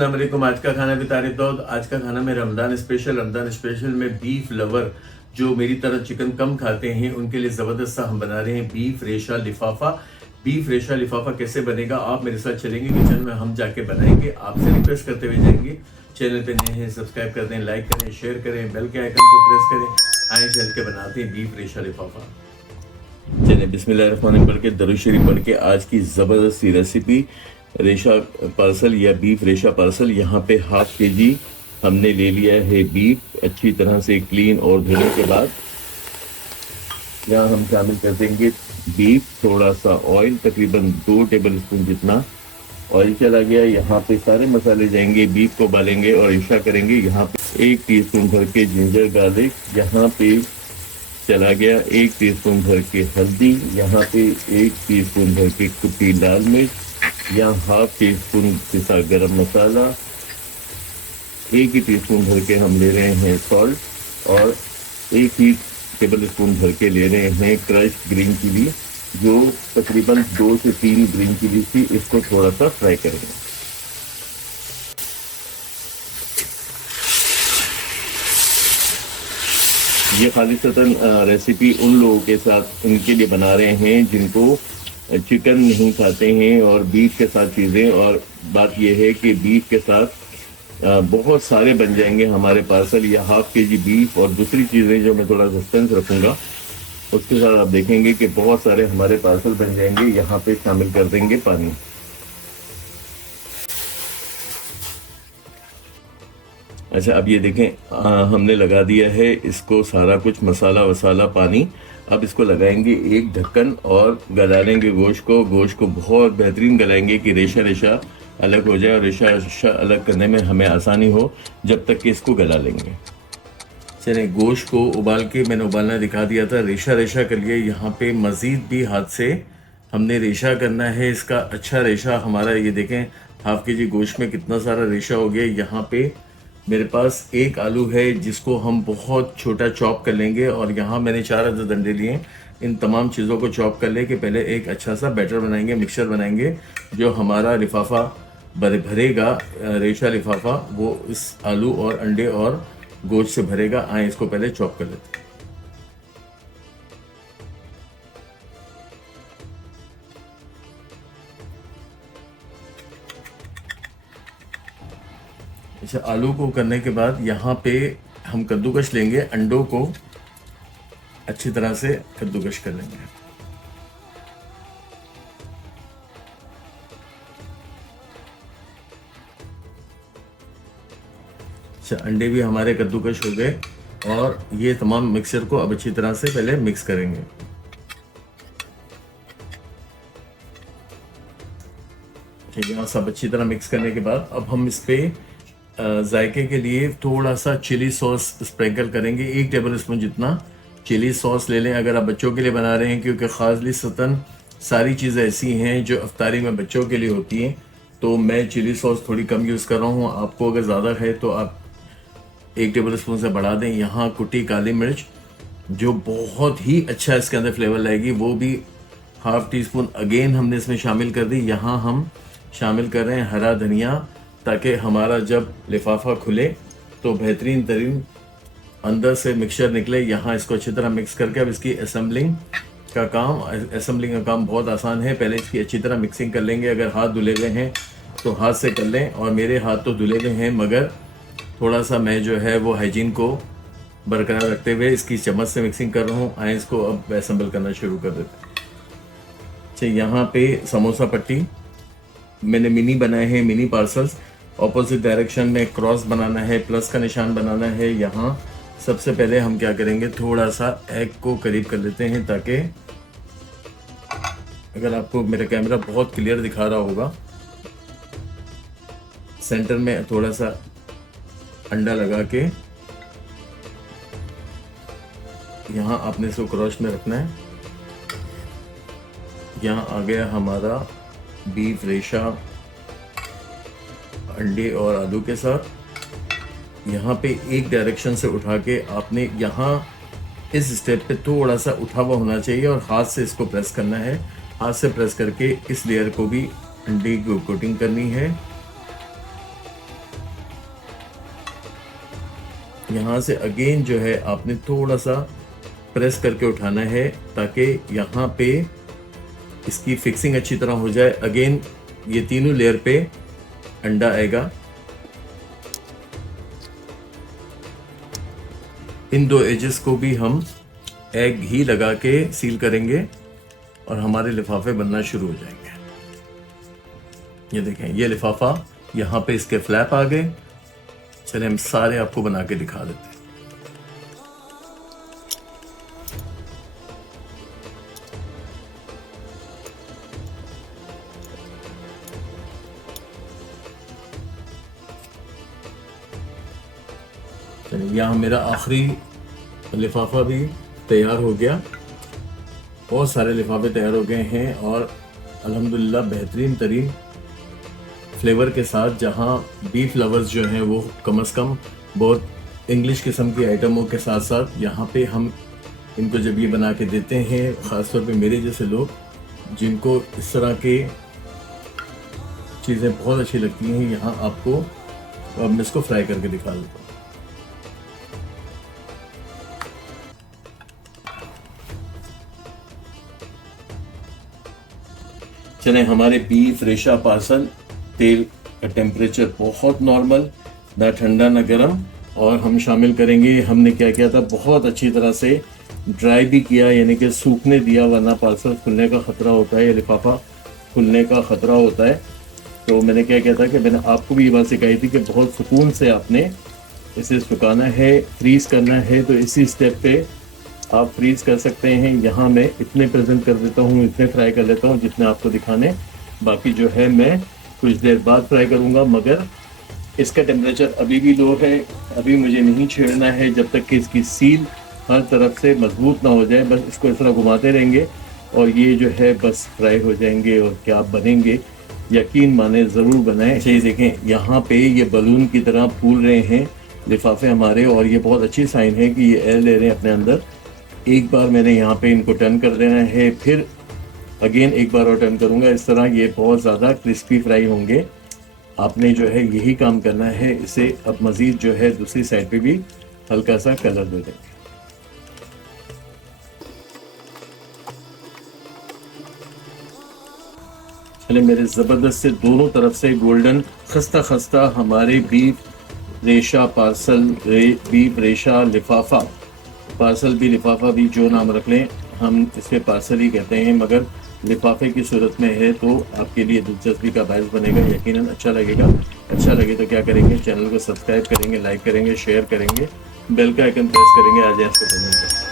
अस्सलामुअलैकुम। आज का खाना भी तारीफ दाऊद। आज का खाना में रमज़ान स्पेशल में बीफ लवर जो मेरी तरह चिकन कम खाते हैं उनके लिए ज़बरदस्त सा हम बना रहे हैं बीफ रेशा लिफाफा। बीफ रेशा लिफाफा कैसे बनेगा, आप मेरे साथ चलेंगे किचन में, हम जाके बनाएंगे। आपसे रिक्वेस्ट करते हुए जाएंगे, चैनल पे नए हैं सब्सक्राइब कर दें, लाइक करें, शेयर करें, बेल के आइकन को प्रेस करें। आए चल के बनाते हैं बीफ रेशा लिफाफा। चलिए बिस्मिल्लाहिर्रहमानिर्रहीम पढ़ के दरूद शरीफ पढ़ के आज की ज़बरदस्त सी रेसिपी रेशा पार्सल या बीफ रेशा पार्सल। यहाँ पे हाफ के जी हमने ले लिया है बीफ, अच्छी तरह से क्लीन और धोने के बाद यहाँ हम शामिल कर देंगे बीफ, थोड़ा सा ऑयल, तकरीबन 2 टेबल स्पून जितना ऑयल चला गया। यहाँ पे सारे मसाले जाएंगे, बीफ को उबालेंगे और इंशा करेंगे। यहाँ पे 1 टीस्पून भर के जिंजर गार्लिक, यहाँ पे चला गया 1 टीस्पून भर के हल्दी, यहाँ पे 1 टीस्पून भर के कुटी लाल मिर्च, यहाँ हाफ टी स्पून पिसा गरम मसाला, 1 ही टीस्पून भर के हम ले रहे हैं सॉल्ट और 1 ही टेबल स्पून भर के ले रहे हैं क्रश ग्रीन चिली, जो तकरीबन 2 से 3 ग्रीन चिली थी। इसको थोड़ा सा फ्राई करेंगे। ये खालिसतन रेसिपी उन लोगों के साथ उनके लिए बना रहे हैं जिनको चिकन नहीं खाते हैं और बीफ के साथ चीज़ें। और बात यह है कि बीफ के साथ बहुत सारे बन जाएंगे हमारे पार्सल। या हाफ के जी बीफ और दूसरी चीज़ें जो मैं थोड़ा सस्पेंस रखूँगा उसके साथ आप देखेंगे कि बहुत सारे हमारे पार्सल बन जाएंगे। यहाँ पे शामिल कर देंगे पानी। अच्छा, अब ये देखें हमने लगा दिया है इसको सारा कुछ मसाला वसाला पानी। अब इसको लगाएंगे एक ढक्कन और गला लेंगे गोश्त को बहुत बेहतरीन गलाएंगे कि रेशा रेशा अलग हो जाए और रेशा रेशा अलग करने में हमें आसानी हो, जब तक कि इसको गला लेंगे। चलिए, गोश्त को उबाल के मैंने उबालना दिखा दिया था। रेशा रेशा कर लिए। यहाँ पे मज़ीद भी हाथ से हमने रेशा करना है इसका। अच्छा रेशा हमारा, ये देखें हाफ के जी गोश्त में कितना सारा रेशा हो गया। यहाँ पे मेरे पास 1 आलू है जिसको हम बहुत छोटा चॉप कर लेंगे और यहाँ मैंने 4 अदद अंडे लिए। इन तमाम चीज़ों को चॉप कर ले के पहले एक अच्छा सा बैटर बनाएंगे, मिक्सचर बनाएंगे जो हमारा लिफाफा भरेगा, रेशा लिफाफा, वो इस आलू और अंडे और गोश्त से भरेगा। आए इसको पहले चॉप कर लेते हैं। अच्छा, आलू को करने के बाद यहाँ पे हम कद्दूकश लेंगे, अंडों को अच्छी तरह से कद्दूकश कर लेंगे। अच्छा, अंडे भी हमारे कद्दूकश हो गए और ये तमाम मिक्सचर को अब अच्छी तरह से पहले मिक्स करेंगे। ठीक है, सब अच्छी तरह मिक्स करने के बाद अब हम इस पे जायके के लिए थोड़ा सा चिली सॉस स्प्रिंकल करेंगे। 1 टेबल स्पून जितना चिली सॉस ले लें अगर आप बच्चों के लिए बना रहे हैं, क्योंकि खालिसतन सारी चीज़ें ऐसी हैं जो अफ्तारी में बच्चों के लिए होती हैं, तो मैं चिली सॉस थोड़ी कम यूज़ कर रहा हूँ। आपको अगर ज़्यादा है तो आप 1 टेबल स्पून से बढ़ा दें। यहाँ कुटी काली मिर्च जो बहुत ही अच्छा इसके अंदर फ्लेवर लाएगी, वो भी हाफ टी स्पून अगेन हमने इसमें शामिल कर दी। यहाँ हम शामिल कर रहे हैं हरा धनिया, ताकि हमारा जब लिफाफा खुले तो बेहतरीन तरीन अंदर से मिक्सचर निकले। यहाँ इसको अच्छी तरह मिक्स करके अब इसकी असेंबलिंग का काम बहुत आसान है। पहले इसकी अच्छी तरह मिक्सिंग कर लेंगे। अगर हाथ धुले हुए हैं तो हाथ से कर लें, और मेरे हाथ तो धुले हुए हैं मगर थोड़ा सा मैं जो है वो हाइजीन को बरकरार रखते हुए इसकी चम्मच से मिक्सिंग कर रहा हूँ। आए इसको अब असेंबल करना शुरू कर देते हैं। अच्छा, यहाँ पे समोसा पट्टी मैंने मिनी बनाए हैं, मिनी पार्सल्स। ऑपोजिट डायरेक्शन में क्रॉस बनाना है, प्लस का निशान बनाना है। यहाँ सबसे पहले हम क्या करेंगे, थोड़ा सा एग को करीब कर लेते हैं, ताकि अगर आपको मेरा कैमरा बहुत क्लियर दिखा रहा होगा, सेंटर में थोड़ा सा अंडा लगा के यहाँ आपने इसको क्रॉस में रखना है। यहाँ आ गया हमारा बीफ रेशा अंडे और आलू के साथ। यहाँ पे एक डायरेक्शन से उठा के आपने यहाँ इस स्टेप पे थोड़ा सा उठा हुआ होना चाहिए और हाथ से इसको प्रेस करना है। हाथ से प्रेस करके इस लेयर को भी अंडे की कोटिंग करनी है। यहाँ से अगेन जो है आपने थोड़ा सा प्रेस करके उठाना है ताकि यहाँ पे इसकी फिक्सिंग अच्छी तरह हो जाए। अगेन ये तीनों लेयर पे अंडा आएगा। इन दो एजेस को भी हम एग घी लगा के सील करेंगे और हमारे लिफाफे बनना शुरू हो जाएंगे। ये देखें, ये लिफाफा, यहाँ पे इसके फ्लैप आ गए। चलिए हम सारे आपको बना के दिखा देते हैं। चलिए यहाँ मेरा आखिरी लिफाफा भी तैयार हो गया। बहुत सारे लिफाफे तैयार हो गए हैं और अल्हम्दुलिल्लाह बेहतरीन तरीन फ्लेवर के साथ, जहाँ बीफ लवर्स जो हैं वो कम से कम बहुत इंग्लिश किस्म की आइटमों के साथ साथ यहाँ पे हम इनको जब ये बना के देते हैं, ख़ासतौर पे मेरे जैसे लोग जिनको इस तरह के चीज़ें बहुत अच्छी लगती हैं, यहाँ आपको, अब मैं इसको फ्राई करके दिखा देता हूँ। चले, हमारे बीफ रेशा पार्सल तेल का टेम्परेचर बहुत नॉर्मल, ना ठंडा ना गर्म, और हम शामिल करेंगे। हमने क्या किया था, बहुत अच्छी तरह से ड्राई भी किया, यानी कि सूखने दिया, वरना पार्सल खुलने का ख़तरा होता है या लिफाफा खुलने का ख़तरा होता है। तो मैंने क्या किया था कि मैंने आपको भी ये बात सिखाई थी कि बहुत सुकून से आपने इसे सुखाना है, फ्रीज़ करना है। तो इसी स्टेप पे आप फ्रीज़ कर सकते हैं। यहाँ मैं इतने प्रेजेंट कर देता हूँ, इतने फ्राई कर लेता हूँ जितने आपको दिखाने, बाकी जो है मैं कुछ देर बाद फ्राई करूँगा। मगर इसका टेम्परेचर अभी भी लो है, अभी मुझे नहीं छेड़ना है जब तक कि इसकी सील हर तरफ से मजबूत ना हो जाए। बस इसको इस तरह घुमाते रहेंगे और ये जो है बस फ्राई हो जाएंगे और क्या बनेंगे, यकीन माने ज़रूर बनाएं। अच्छा, ये देखें, यहाँ पे ये बलून की तरह फूल रहे हैं लिफाफे हमारे, और ये बहुत अच्छी साइन है कि ये एयर ले रहे हैं अपने अंदर। एक बार मैंने यहाँ पे इनको टर्न कर देना है, फिर अगेन एक बार और टर्न करूँगा। इस तरह ये बहुत ज़्यादा क्रिस्पी फ्राई होंगे। आपने जो है यही काम करना है। इसे अब मज़ीद जो है दूसरी साइड पे भी हल्का सा कलर दे देंगे। चले, मेरे ज़बरदस्त से दोनों तरफ से गोल्डन खस्ता खस्ता हमारे बीफ रेशा पार्सल, बीफ रेशा लिफाफा, पार्सल भी लिफाफा भी जो नाम रख लें, हम इसे पार्सल ही कहते हैं, मगर लिफाफे की सूरत में है तो आपके लिए दिलचस्पी का बायस बनेगा, यकीनन अच्छा लगेगा। अच्छा लगे तो क्या करेंगे, चैनल को सब्सक्राइब करेंगे, लाइक करेंगे, शेयर करेंगे, बेल का आइकन प्रेस करेंगे। आ जाए इसको।